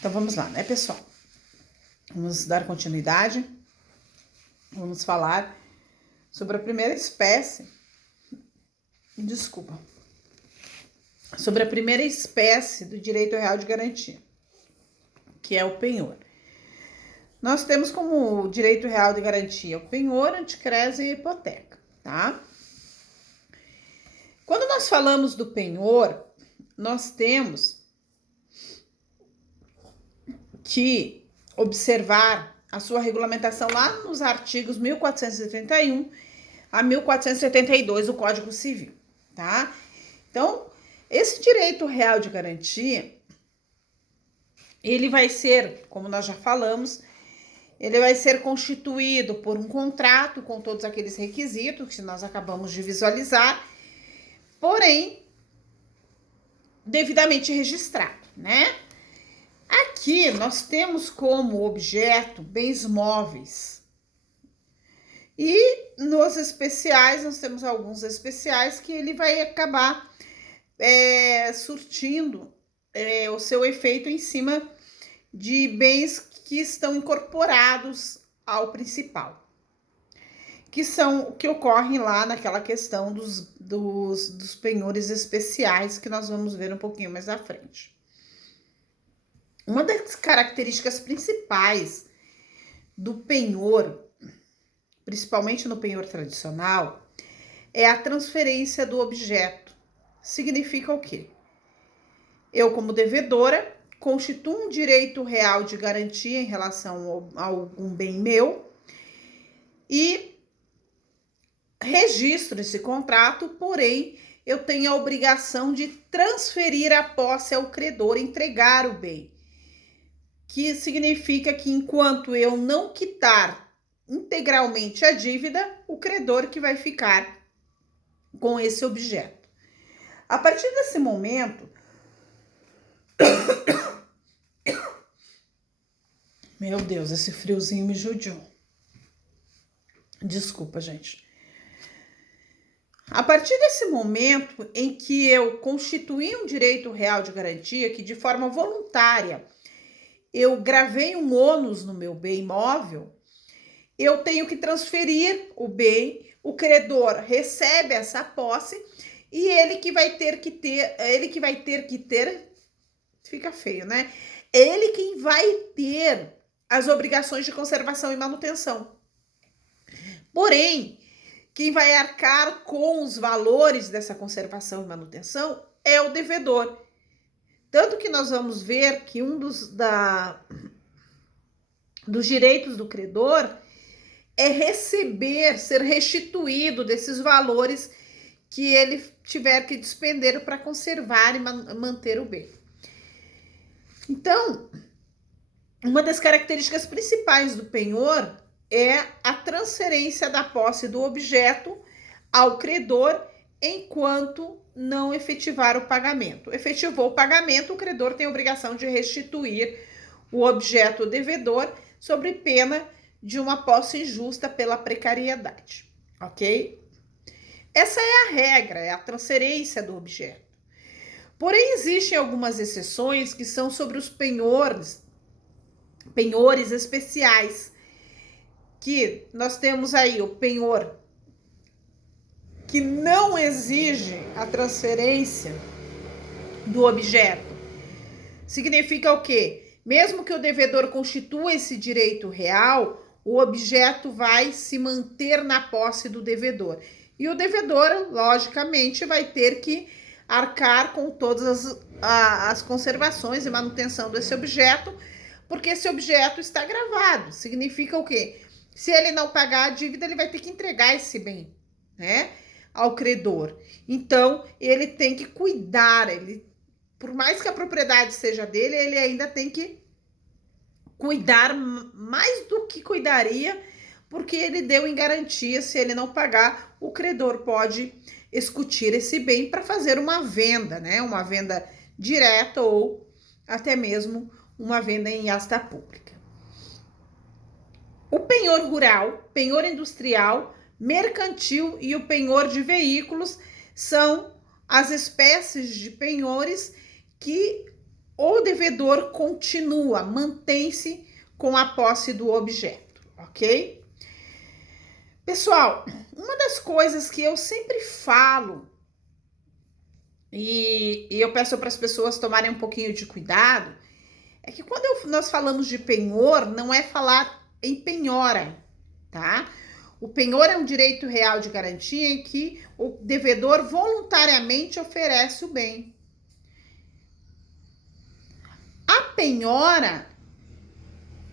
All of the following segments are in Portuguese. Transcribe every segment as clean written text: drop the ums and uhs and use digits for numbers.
Então vamos lá, né, pessoal? Vamos dar continuidade. Vamos falar sobre a primeira espécie. Sobre a primeira espécie do direito real de garantia, que é o penhor. Nós temos como direito real de garantia o penhor, anticrese e hipoteca, tá? Quando nós falamos do penhor, nós temos que observar a sua regulamentação lá nos artigos 1431 a 1472 do Código Civil, tá? Então, esse direito real de garantia, ele vai ser, como nós já falamos, ele vai ser constituído por um contrato com todos aqueles requisitos que nós acabamos de visualizar, porém, devidamente registrado, né? Aqui nós temos como objeto bens móveis. E nos especiais, nós temos alguns especiais que ele vai acabar surtindo o seu efeito em cima de bens que estão incorporados ao principal, que são o que ocorre lá naquela questão dos penhores especiais, que nós vamos ver um pouquinho mais à frente. Uma das características principais do penhor, principalmente no penhor tradicional, é a transferência do objeto. Significa o quê? Eu, como devedora, constituo um direito real de garantia em relação a algum bem meu e registro esse contrato, porém, eu tenho a obrigação de transferir a posse ao credor, entregar o bem. Que significa que enquanto eu não quitar integralmente a dívida, o credor que vai ficar com esse objeto. A partir desse momento, meu Deus, esse friozinho me judiou. Desculpa, gente. A partir desse momento em que eu constituí um direito real de garantia, que de forma voluntária eu gravei um ônus no meu bem imóvel, eu tenho que transferir o bem, o credor recebe essa posse e ele que vai ter que ter, fica feio, né? Ele quem vai ter as obrigações de conservação e manutenção. Porém, quem vai arcar com os valores dessa conservação e manutenção é o devedor. Tanto que nós vamos ver que um dos direitos do credor é receber, ser restituído desses valores que ele tiver que despender para conservar e manter o bem. Então, uma das características principais do penhor é a transferência da posse do objeto ao credor enquanto não efetivar o pagamento. Efetivou o pagamento, o credor tem a obrigação de restituir o objeto ao devedor sob pena de uma posse injusta pela precariedade, ok? Essa é a regra, é a transferência do objeto. Porém, existem algumas exceções que são sobre os penhores especiais, que nós temos aí o penhor que não exige a transferência do objeto. Significa o quê? Mesmo que o devedor constitua esse direito real, o objeto vai se manter na posse do devedor. E o devedor, logicamente, vai ter que arcar com todas as conservações e manutenção desse objeto, porque esse objeto está gravado. Significa o quê? Se ele não pagar a dívida, ele vai ter que entregar esse bem, né, ao credor. Então, ele tem que cuidar, por mais que a propriedade seja dele, ele ainda tem que cuidar mais do que cuidaria, porque ele deu em garantia. Se ele não pagar, o credor pode escutir esse bem para fazer uma venda, né? Uma venda direta ou até mesmo uma venda em asta pública. O penhor rural, penhor industrial, mercantil e o penhor de veículos são as espécies de penhores que o devedor continua, mantém-se com a posse do objeto, ok? Pessoal, uma das coisas que eu sempre falo, e eu peço para as pessoas tomarem um pouquinho de cuidado, é que quando nós falamos de penhor, não é falar em penhora, tá? O penhor é um direito real de garantia em que o devedor voluntariamente oferece o bem. A penhora,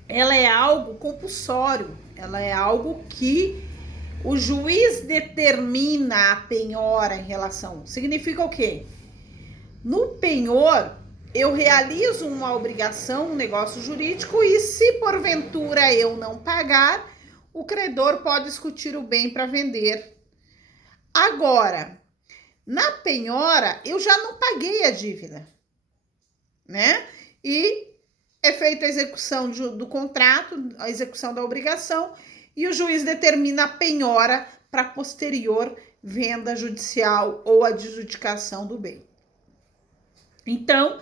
ela é algo compulsório, ela é algo que o juiz determina a penhora em relação. Significa o quê? No penhor, eu realizo uma obrigação, um negócio jurídico, e se porventura eu não pagar, o credor pode discutir o bem para vender. Agora, na penhora, eu já não paguei a dívida, né? E é feita a execução do contrato, a execução da obrigação, e o juiz determina a penhora para posterior venda judicial ou adjudicação do bem. Então,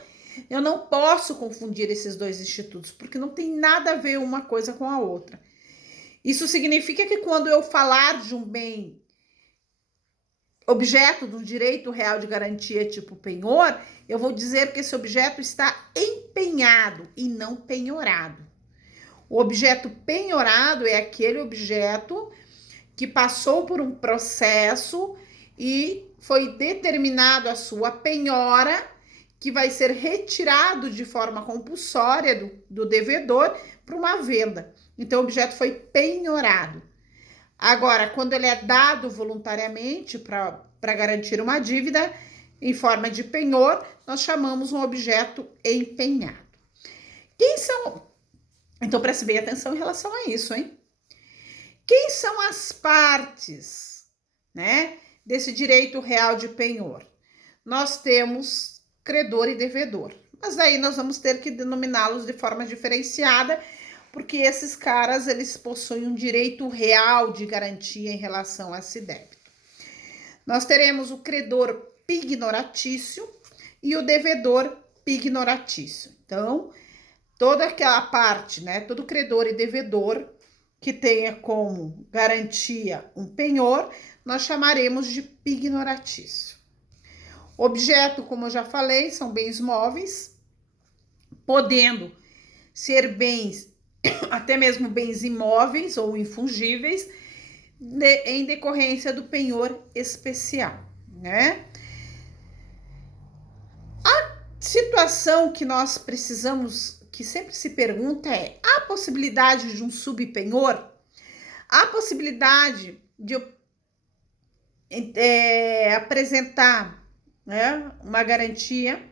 eu não posso confundir esses dois institutos, porque não tem nada a ver uma coisa com a outra. Isso significa que quando eu falar de um bem objeto de um direito real de garantia tipo penhor, eu vou dizer que esse objeto está empenhado e não penhorado. O objeto penhorado é aquele objeto que passou por um processo e foi determinado a sua penhora, que vai ser retirado de forma compulsória do devedor para uma venda. Então, o objeto foi penhorado. Agora, quando ele é dado voluntariamente para garantir uma dívida em forma de penhor, nós chamamos um objeto empenhado. Quem são? Então, preste bem atenção em relação a isso, hein? Quem são as partes, né, desse direito real de penhor? Nós temos credor e devedor, mas daí nós vamos ter que denominá-los de forma diferenciada, porque esses caras, eles possuem um direito real de garantia em relação a esse débito. Nós teremos o credor pignoratício e o devedor pignoratício. Então, toda aquela parte, né, todo credor e devedor que tenha como garantia um penhor, nós chamaremos de pignoratício. Objeto, como eu já falei, são bens móveis, podendo ser bens, até mesmo bens imóveis ou infungíveis, em decorrência do penhor especial, né? A situação que nós precisamos, que sempre se pergunta é: há possibilidade de um subpenhor? Há possibilidade de apresentar, né, uma garantia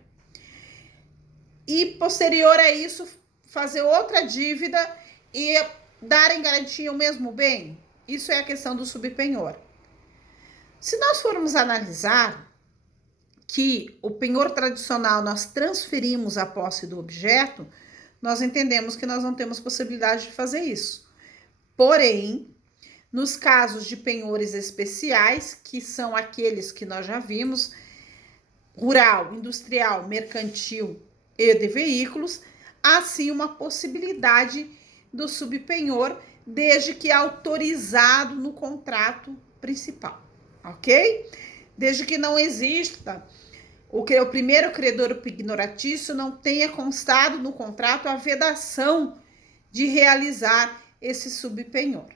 e posterior a isso fazer outra dívida e dar em garantia o mesmo bem? Isso é a questão do subpenhor. Se nós formos analisar que o penhor tradicional nós transferimos a posse do objeto, nós entendemos que nós não temos possibilidade de fazer isso. Porém, nos casos de penhores especiais, que são aqueles que nós já vimos, rural, industrial, mercantil e de veículos, há sim uma possibilidade do subpenhor, desde que autorizado no contrato principal, ok? Desde que não exista o primeiro credor pignoratício não tenha constado no contrato a vedação de realizar esse subpenhor.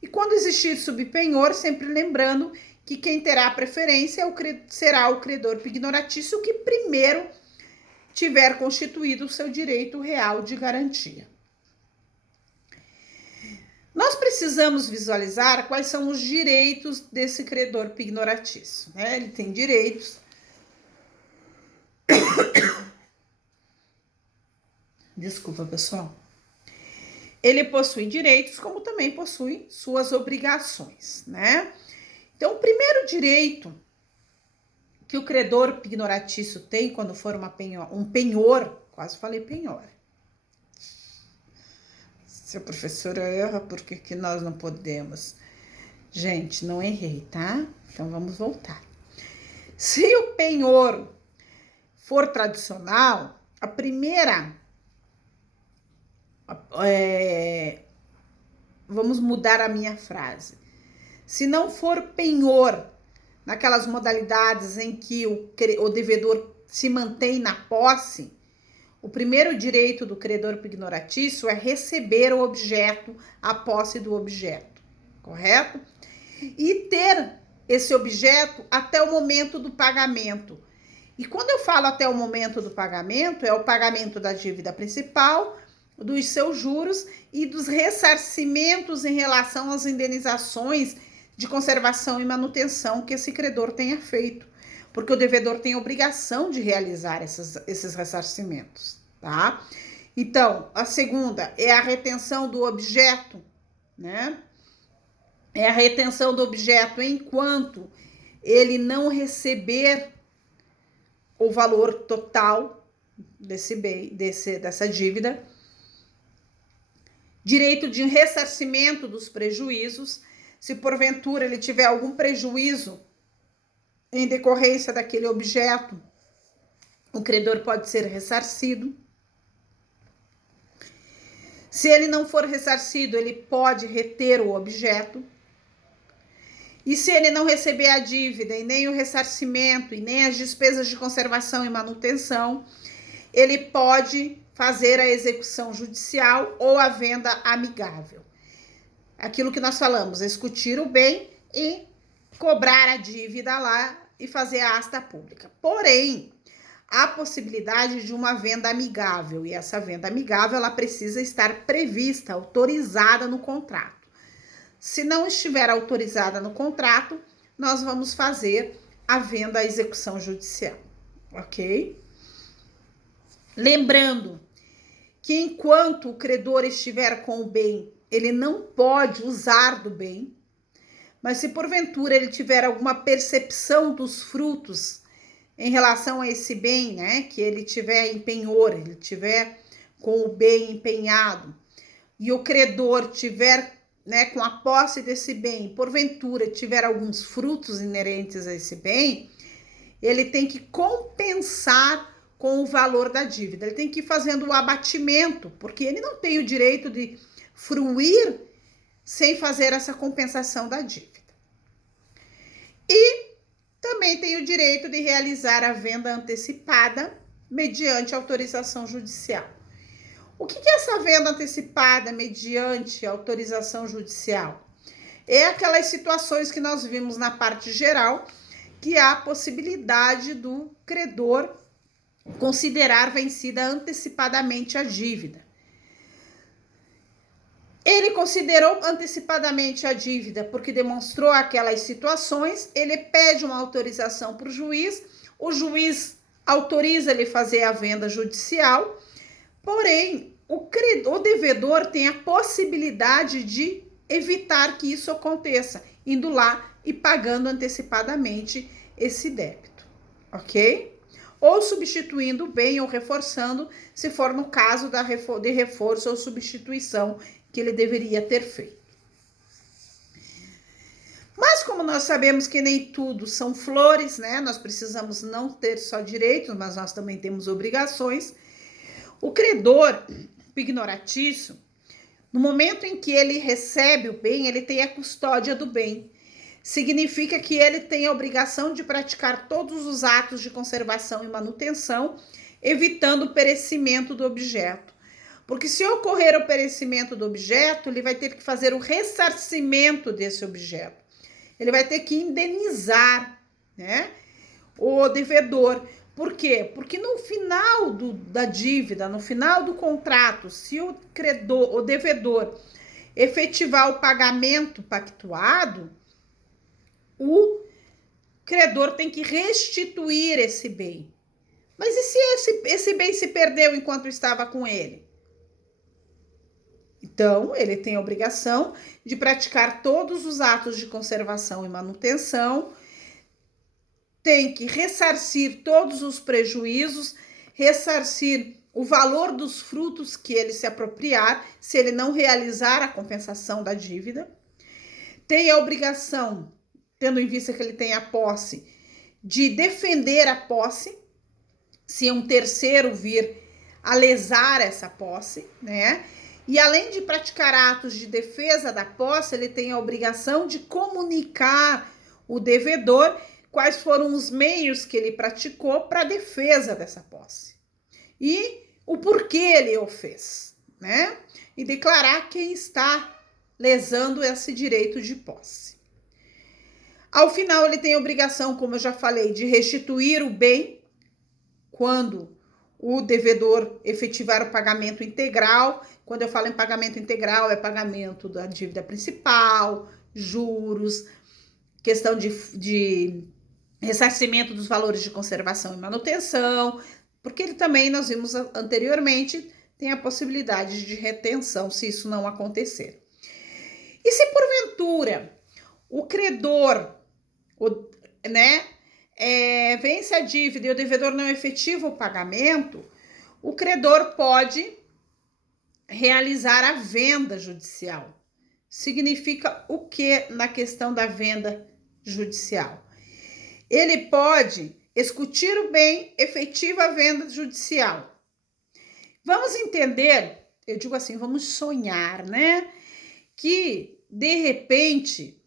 E quando existir subpenhor, sempre lembrando que quem terá preferência será o credor pignoratício que primeiro tiver constituído o seu direito real de garantia. Nós precisamos visualizar quais são os direitos desse credor pignoratício, né? Ele tem direitos. Desculpa, pessoal. Ele possui direitos, como também possui suas obrigações, né? Então, o primeiro direito que o credor pignoratício tem quando for um penhor, quase falei penhor. Se a professora erra, por que nós não podemos? Gente, não errei, tá? Então, vamos voltar. Se o penhor for tradicional, a primeira, vamos mudar a minha frase. Se não for penhor naquelas modalidades em que o devedor se mantém na posse, o primeiro direito do credor pignoratício é receber o objeto, a posse do objeto, correto? E ter esse objeto até o momento do pagamento. E quando eu falo até o momento do pagamento, é o pagamento da dívida principal, dos seus juros e dos ressarcimentos em relação às indenizações de conservação e manutenção que esse credor tenha feito, porque o devedor tem a obrigação de realizar esses ressarcimentos, tá? Então, a segunda é a retenção do objeto, né? É a retenção do objeto enquanto ele não receber o valor total desse bem, dessa dívida. Direito de ressarcimento dos prejuízos. Se porventura ele tiver algum prejuízo em decorrência daquele objeto, o credor pode ser ressarcido. Se ele não for ressarcido, ele pode reter o objeto. E se ele não receber a dívida e nem o ressarcimento e nem as despesas de conservação e manutenção, ele pode fazer a execução judicial ou a venda amigável. Aquilo que nós falamos, excutir o bem e cobrar a dívida lá e fazer a asta pública. Porém, há possibilidade de uma venda amigável, e essa venda amigável ela precisa estar prevista, autorizada no contrato. Se não estiver autorizada no contrato, nós vamos fazer a venda à execução judicial, ok? Lembrando que enquanto o credor estiver com o bem, ele não pode usar do bem, mas se porventura ele tiver alguma percepção dos frutos em relação a esse bem, né, que ele tiver em penhor, ele tiver com o bem empenhado, e o credor tiver, né, com a posse desse bem, porventura tiver alguns frutos inerentes a esse bem, ele tem que compensar com o valor da dívida. Ele tem que ir fazendo o abatimento, porque ele não tem o direito de fruir sem fazer essa compensação da dívida. E também tem o direito de realizar a venda antecipada mediante autorização judicial. O que é essa venda antecipada mediante autorização judicial? É aquelas situações que nós vimos na parte geral, que há a possibilidade do credor considerar vencida antecipadamente a dívida. Ele considerou antecipadamente a dívida porque demonstrou aquelas situações, ele pede uma autorização para o juiz autoriza ele fazer a venda judicial, porém, o devedor tem a possibilidade de evitar que isso aconteça, indo lá e pagando antecipadamente esse débito, ok? Ou substituindo o bem ou reforçando, se for no caso de reforço ou substituição que ele deveria ter feito. Mas como nós sabemos que nem tudo são flores, né? Nós precisamos não ter só direitos, mas nós também temos obrigações. O credor pignoratício, no momento em que ele recebe o bem, ele tem a custódia do bem. Significa que ele tem a obrigação de praticar todos os atos de conservação e manutenção, evitando o perecimento do objeto. Porque se ocorrer o perecimento do objeto, ele vai ter que fazer o ressarcimento desse objeto. Ele vai ter que indenizar, né, o devedor. Por quê? Porque no final da dívida, no final do contrato, se o devedor efetivar o pagamento pactuado, o credor tem que restituir esse bem. Mas e se esse bem se perdeu enquanto estava com ele? Então, ele tem a obrigação de praticar todos os atos de conservação e manutenção, tem que ressarcir todos os prejuízos, ressarcir o valor dos frutos que ele se apropriar, se ele não realizar a compensação da dívida, tem a obrigação, tendo em vista que ele tem a posse, de defender a posse, se um terceiro vir a lesar essa posse, né? E além de praticar atos de defesa da posse, ele tem a obrigação de comunicar o devedor quais foram os meios que ele praticou para a defesa dessa posse e o porquê ele o fez, né? E declarar quem está lesando esse direito de posse. Ao final, ele tem a obrigação, como eu já falei, de restituir o bem quando o devedor efetivar o pagamento integral. Quando eu falo em pagamento integral, é pagamento da dívida principal, juros, questão de ressarcimento dos valores de conservação e manutenção, porque ele também, nós vimos anteriormente, tem a possibilidade de retenção, se isso não acontecer. E se porventura o credor, né, vence a dívida e o devedor não efetiva o pagamento, o credor pode realizar a venda judicial. Significa o que na questão da venda judicial? Ele pode excutir o bem, efetiva a venda judicial. Vamos entender, eu digo assim, vamos sonhar, né? Que, de repente,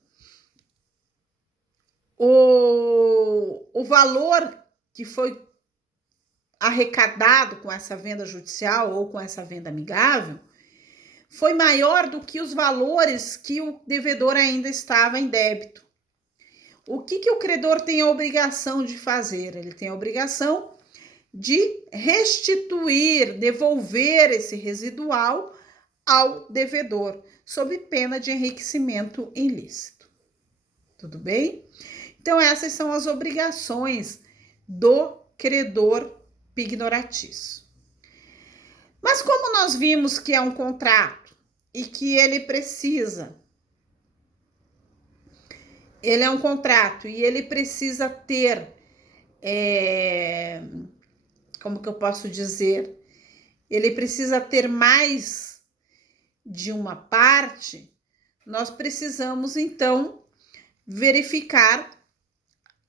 o valor que foi arrecadado com essa venda judicial ou com essa venda amigável foi maior do que os valores que o devedor ainda estava em débito. O que o credor tem a obrigação de fazer? Ele tem a obrigação de restituir, devolver esse residual ao devedor, sob pena de enriquecimento ilícito. Tudo bem? Então, essas são as obrigações do credor pignoratício. Mas como nós vimos que é um contrato e que ele precisa ter, como que eu posso dizer? Ele precisa ter mais de uma parte, nós precisamos, então, verificar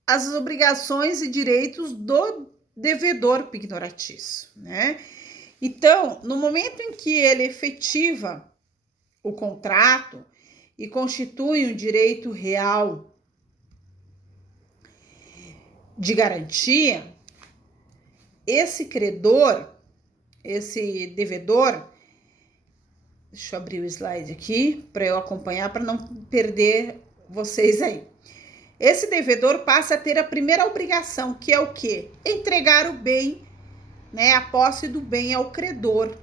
as obrigações e direitos do devedor pignoratício, né? Então, no momento em que ele efetiva o contrato e constitui um direito real de garantia, esse credor, esse devedor, deixa eu abrir o slide aqui para eu acompanhar, para não perder vocês aí. Esse devedor passa a ter a primeira obrigação, que é o quê? Entregar o bem, né, a posse do bem ao credor,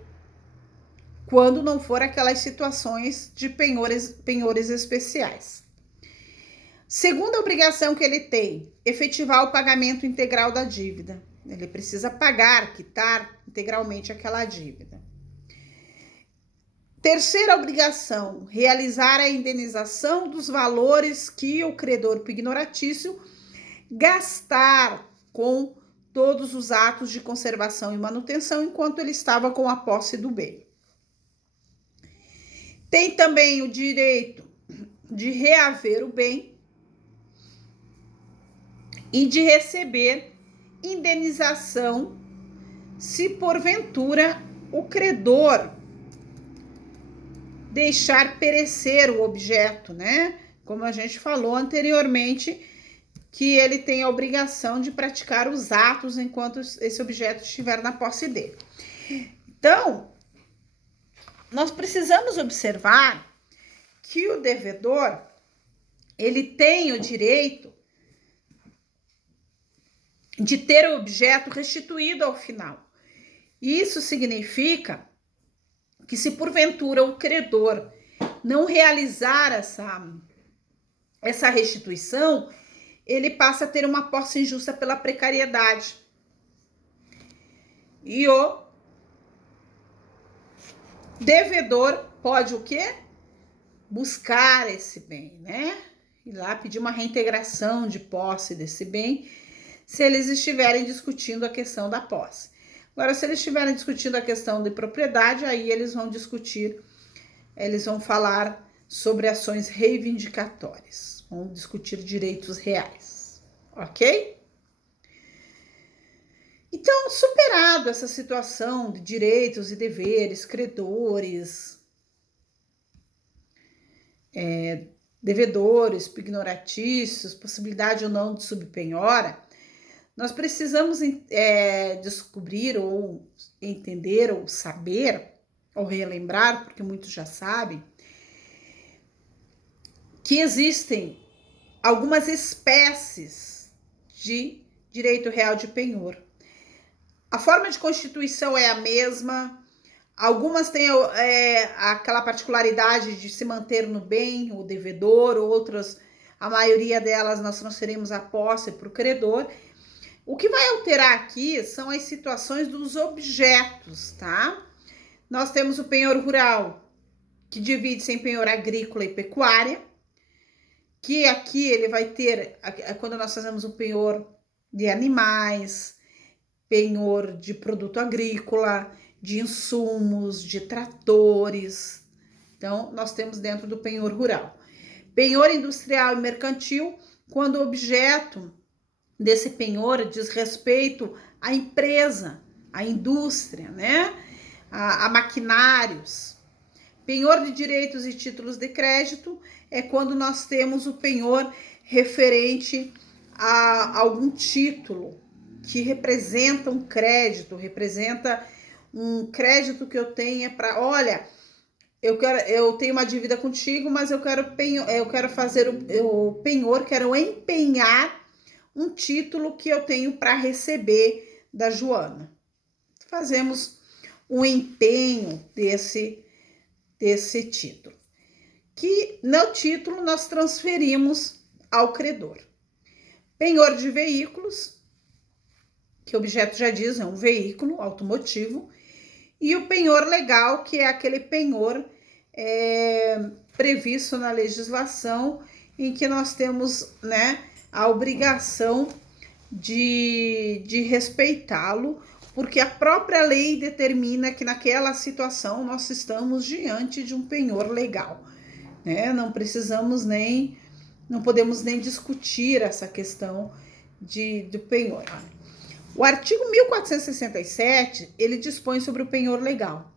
quando não for aquelas situações de penhores especiais. Segunda obrigação que ele tem, efetivar o pagamento integral da dívida. Ele precisa pagar, quitar integralmente aquela dívida. Terceira obrigação, realizar a indenização dos valores que o credor pignoratício gastar com todos os atos de conservação e manutenção enquanto ele estava com a posse do bem. Tem também o direito de reaver o bem e de receber indenização se porventura o credor deixar perecer o objeto, né? Como a gente falou anteriormente, que ele tem a obrigação de praticar os atos enquanto esse objeto estiver na posse dele. Então, nós precisamos observar que o devedor, ele tem o direito de ter o objeto restituído ao final. Isso significa que se porventura o credor não realizar essa restituição, ele passa a ter uma posse injusta pela precariedade. E o devedor pode o quê? Buscar esse bem, né? Ir lá pedir uma reintegração de posse desse bem, se eles estiverem discutindo a questão da posse. Agora, se eles estiverem discutindo a questão de propriedade, aí eles vão falar sobre ações reivindicatórias, vão discutir direitos reais, ok? Então, superado essa situação de direitos e deveres, credores, devedores, pignoratícios, possibilidade ou não de subpenhora, nós precisamos descobrir ou entender ou saber ou relembrar, porque muitos já sabem, que existem algumas espécies de direito real de penhor. A forma de constituição é a mesma, algumas têm aquela particularidade de se manter no bem, o devedor, outras, a maioria delas nós transferimos a posse para o credor. O que vai alterar aqui são as situações dos objetos, tá? Nós temos o penhor rural, que divide-se em penhor agrícola e pecuária, que aqui ele vai ter, quando nós fazemos o penhor de animais, penhor de produto agrícola, de insumos, de tratores. Então, nós temos dentro do penhor rural. Penhor industrial e mercantil, quando o objeto desse penhor diz respeito à empresa, à indústria, né? A maquinários. Penhor de direitos e títulos de crédito é quando nós temos o penhor referente a algum título que representa um crédito, representa um crédito que eu tenha para, olha, eu tenho uma dívida contigo, mas eu quero fazer o penhor, quero empenhar um título que eu tenho para receber da Joana. Fazemos um empenho desse título, que no título nós transferimos ao credor. Penhor de veículos, que o objeto já diz, é um veículo automotivo, e o penhor legal, que é aquele penhor previsto na legislação, em que nós temos, né, a obrigação de respeitá-lo, porque a própria lei determina que naquela situação nós estamos diante de um penhor legal, né? Não podemos nem discutir essa questão do penhor. O artigo 1467, ele dispõe sobre o penhor legal.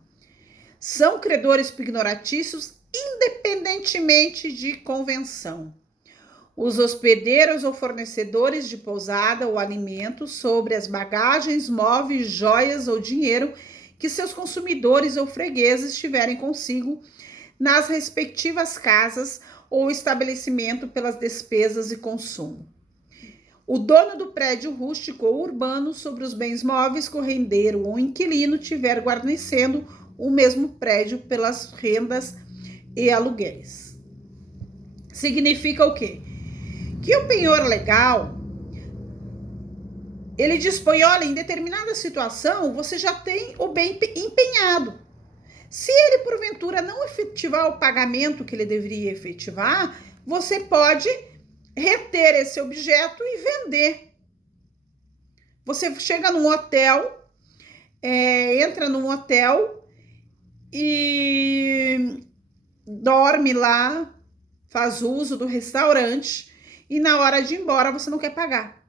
São credores pignoratícios independentemente de convenção. Os hospedeiros ou fornecedores de pousada ou alimento sobre as bagagens, móveis, joias ou dinheiro que seus consumidores ou fregueses tiverem consigo nas respectivas casas ou estabelecimento pelas despesas e consumo. O dono do prédio rústico ou urbano sobre os bens móveis que o rendeiro ou inquilino tiver guarnecendo o mesmo prédio pelas rendas e aluguéis. Significa o quê? Que o penhor legal, ele dispõe, olha, em determinada situação, você já tem o bem empenhado. Se ele, porventura, não efetivar o pagamento que ele deveria efetivar, você pode reter esse objeto e vender. Você chega num hotel, entra num hotel e dorme lá, faz uso do restaurante, e na hora de ir embora você não quer pagar.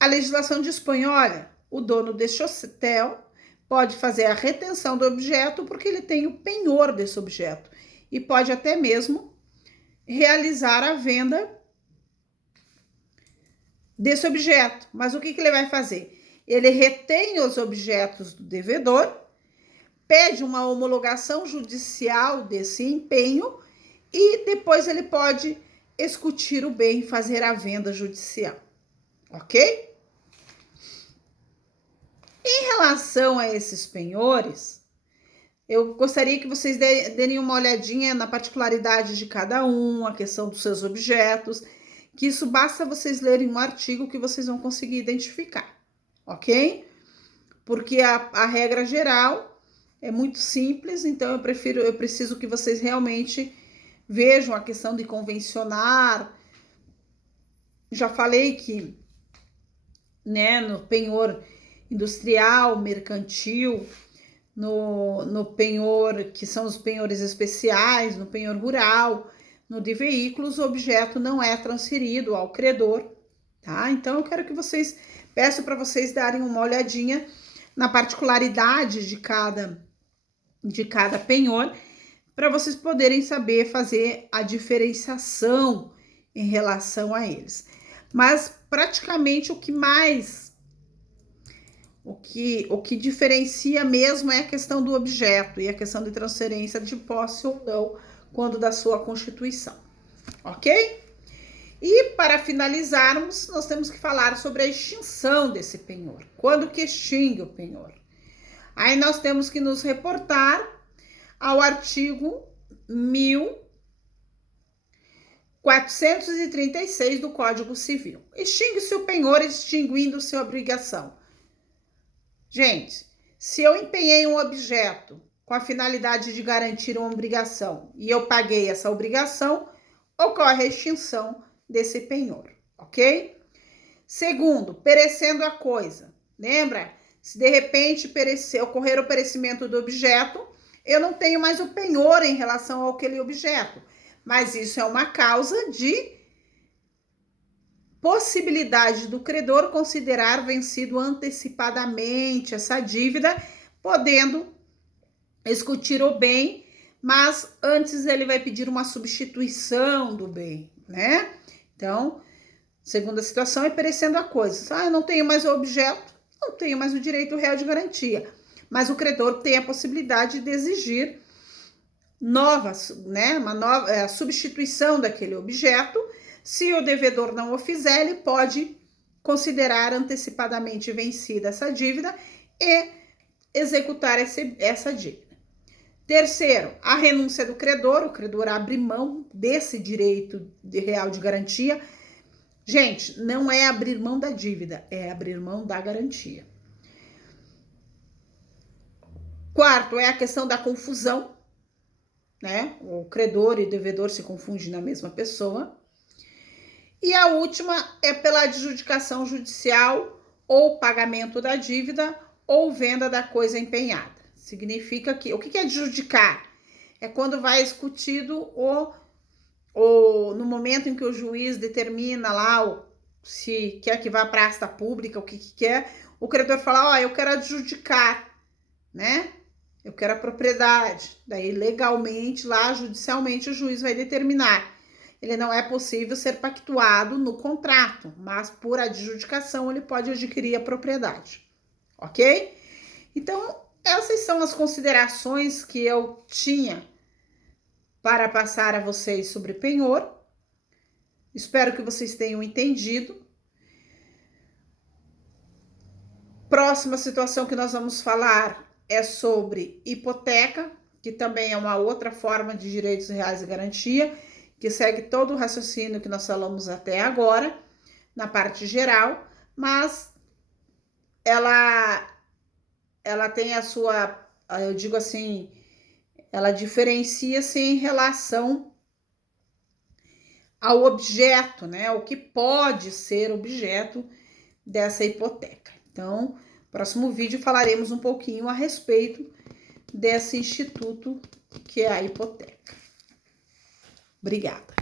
A legislação dispõe, olha, o dono deste hotel pode fazer a retenção do objeto porque ele tem o penhor desse objeto e pode até mesmo realizar a venda desse objeto. Mas o que ele vai fazer? Ele retém os objetos do devedor, pede uma homologação judicial desse empenho e depois ele pode excutir o bem e fazer a venda judicial, ok? Em relação a esses penhores, eu gostaria que vocês derem uma olhadinha na particularidade de cada um, a questão dos seus objetos, que isso basta vocês lerem um artigo que vocês vão conseguir identificar, ok? Porque a regra geral é muito simples, então eu preciso que vocês realmente vejam a questão de convencionar. Já falei que, né, no penhor industrial, mercantil, no penhor, que são os penhores especiais, no penhor rural, no de veículos, o objeto não é transferido ao credor, tá? Então, eu quero que vocês Peço para vocês darem uma olhadinha na particularidade de cada penhor, para vocês poderem saber fazer a diferenciação em relação a eles. Mas praticamente o que diferencia mesmo é a questão do objeto e a questão de transferência de posse ou não quando da sua constituição, ok? E para finalizarmos, nós temos que falar sobre a extinção desse penhor. Quando que extingue o penhor? Aí nós temos que nos reportar ao artigo 1436 do Código Civil. Extingue-se o penhor, extinguindo-se a obrigação. Gente, se eu empenhei um objeto com a finalidade de garantir uma obrigação e eu paguei essa obrigação, ocorre a extinção desse penhor, ok? Segundo, perecendo a coisa. Lembra? Se de repente ocorrer o perecimento do objeto, eu não tenho mais o penhor em relação àquele objeto. Mas isso é uma causa de possibilidade do credor considerar vencido antecipadamente essa dívida, podendo excutir o bem, mas antes ele vai pedir uma substituição do bem, né? Então, segunda situação é perecendo a coisa. Eu não tenho mais o objeto, não tenho mais o direito real de garantia, mas o credor tem a possibilidade de exigir uma nova substituição daquele objeto. Se o devedor não o fizer, ele pode considerar antecipadamente vencida essa dívida e executar essa dívida. Terceiro, a renúncia do credor. O credor abre mão desse direito real de garantia. Gente, não é abrir mão da dívida, é abrir mão da garantia. Quarto, é a questão da confusão, né? O credor e o devedor se confundem na mesma pessoa. E a última é pela adjudicação judicial ou pagamento da dívida ou venda da coisa empenhada. Significa que, o que é adjudicar? É quando vai discutido no momento em que o juiz determina lá se quer que vá para a asta pública, o que quer, o credor fala, eu quero adjudicar, né? Eu quero a propriedade. Daí, legalmente, lá, judicialmente, o juiz vai determinar. Ele não é possível ser pactuado no contrato, mas por adjudicação ele pode adquirir a propriedade, ok? Então, essas são as considerações que eu tinha para passar a vocês sobre penhor. Espero que vocês tenham entendido. Próxima situação que nós vamos falar é sobre hipoteca, que também é uma outra forma de direitos reais e garantia, que segue todo o raciocínio que nós falamos até agora, na parte geral, mas ela tem a sua, eu digo assim, ela diferencia-se em relação ao objeto, né? O que pode ser objeto dessa hipoteca. Então, no próximo vídeo falaremos um pouquinho a respeito desse instituto que é a hipoteca. Obrigada.